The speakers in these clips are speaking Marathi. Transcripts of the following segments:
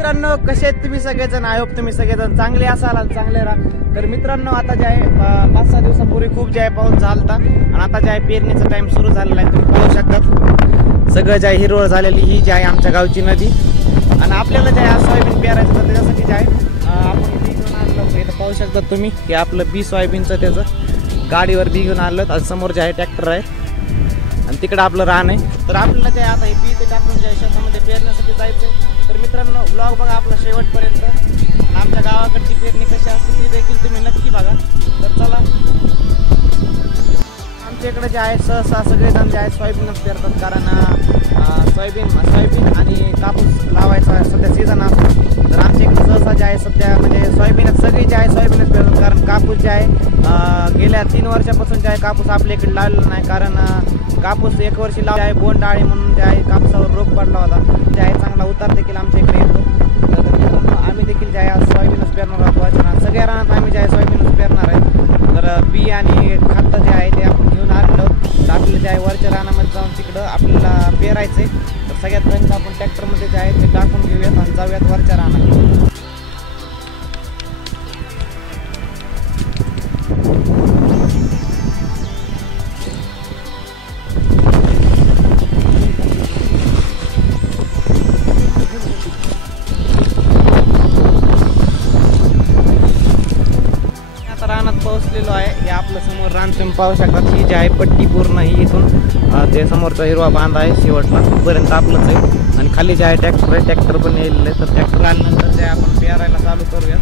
मित्रांनो, कसे आहेत तुम्ही सगळेजण? आय होप तुम्ही सगळेजण चांगले असाल आणि चांगले राहा. तर मित्रांनो, आता जे आहे 5-6 दिवसापूर्वी खूप जे आहे पाऊस झालता आणि आता जे आहे पेरणीचा टाइम सुरू झालेला आहे. तुम्ही पाहू शकता सगळं जे आहे हिरवळ झालेली ही जी आहे आमच्या गावची नदी. आणि आपल्याला जे आहे सोयाबीन पेरायचं तर त्याच्यासाठी जे आहे आपण बी घेऊन आणलं. इथं पाहू शकता तुम्ही की आपलं बी सोयाबीनचं त्याचं गाडीवर बी घेऊन आणलं. आणि समोर जे आहे ट्रॅक्टर आहे आणि तिकडं आपलं रान आहे. तर आपल्याला जे आता हे बी ते टाकून जे शेतामध्ये पेरण्यासाठी जायचं. तर मित्रांनो, ब्लॉग बघा आपला शेवटपर्यंत. आणि आमच्या गावाकडची पेरणी कशी असते ती देखील तुम्ही नक्की बघा. तर चला, आमच्या इकडे जे आहे सहसा सगळेजण जे आहे सोयाबीनच पेरतात. कारण सोयाबीन आणि कापूस लावायचा सध्या सीझन असतो. तर आमच्या इकडे सहसा जे आहे सध्या म्हणजे सोयाबीनच सगळी जे आहे सोयाबीनच पेरतात. कारण कापूस जे आहे गेल्या 3 वर्षापासून जे आहे कापूस आपल्या इकडे लावलेला नाही. कारण कापूस 1 वर्षी लावला आहे बोंडआळी म्हणून जे आहे कापसावर रोग पडला होता. जे आहे चांगला उतार देखील आमच्या इकडे येतो. तर मित्रांनो, आम्ही देखील जे आहे सोयाबीनच पेरणार आहोत. सगळ्या रानात आम्ही जे आहे सोयाबीनच पेरणार आहे. तर बी आणि खत जे आहे ते आपण घेऊन आलेलो. तर आपल्याला जे आहे वरच्या रानामध्ये जाऊन तिकडं आपल्याला पेरायचं आहे. तर सगळ्यात पहिल्यांदा आपण ट्रॅक्टरमध्ये जे आहे ते टाकून घेऊयात आणि जाऊयात वरच्या रानात. पोहोचलेलो आहे. हे आपलं समोर रान तुम्ही पाहू शकता. ही जी आहे पट्टी पूर्ण ही इथून ते समोरचा हिरवा बांध आहे शेवटला पर्यंत आपलंच आहे. आणि खाली जे आहे ट्रॅक्टर आहे, ट्रॅक्टर पण येईल आहे. तर ट्रॅक्टर आल्यानंतर जे आपण पेरायला चालू करूया.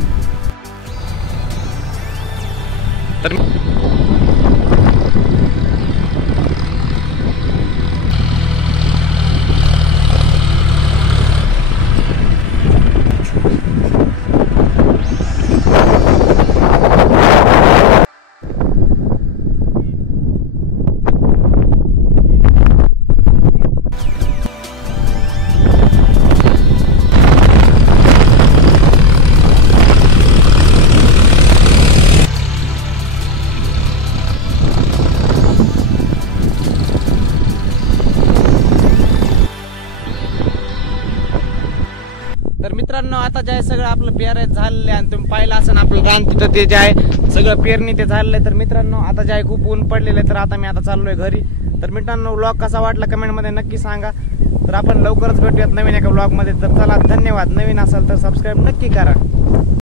तर मित्रांनो, आता जे आहे सगळं आपलं पेरायचं झालेलं आहे. आणि तुम्ही पाहिलं असेल आपलं रान तिथं ते जे आहे सगळं पेरणी ते झालेलं आहे. तर मित्रांनो, आता जे आहे खूप ऊन पडलेलं आहे. तर आता मी आता चाललोय घरी. तर मित्रांनो, व्लॉग कसा वाटला कमेंटमध्ये नक्की सांगा. तर आपण लवकरच भेटूयात नवीन एका व्लॉगमध्ये. तर चला, धन्यवाद. नवीन असाल तर सबस्क्राईब नक्की करा.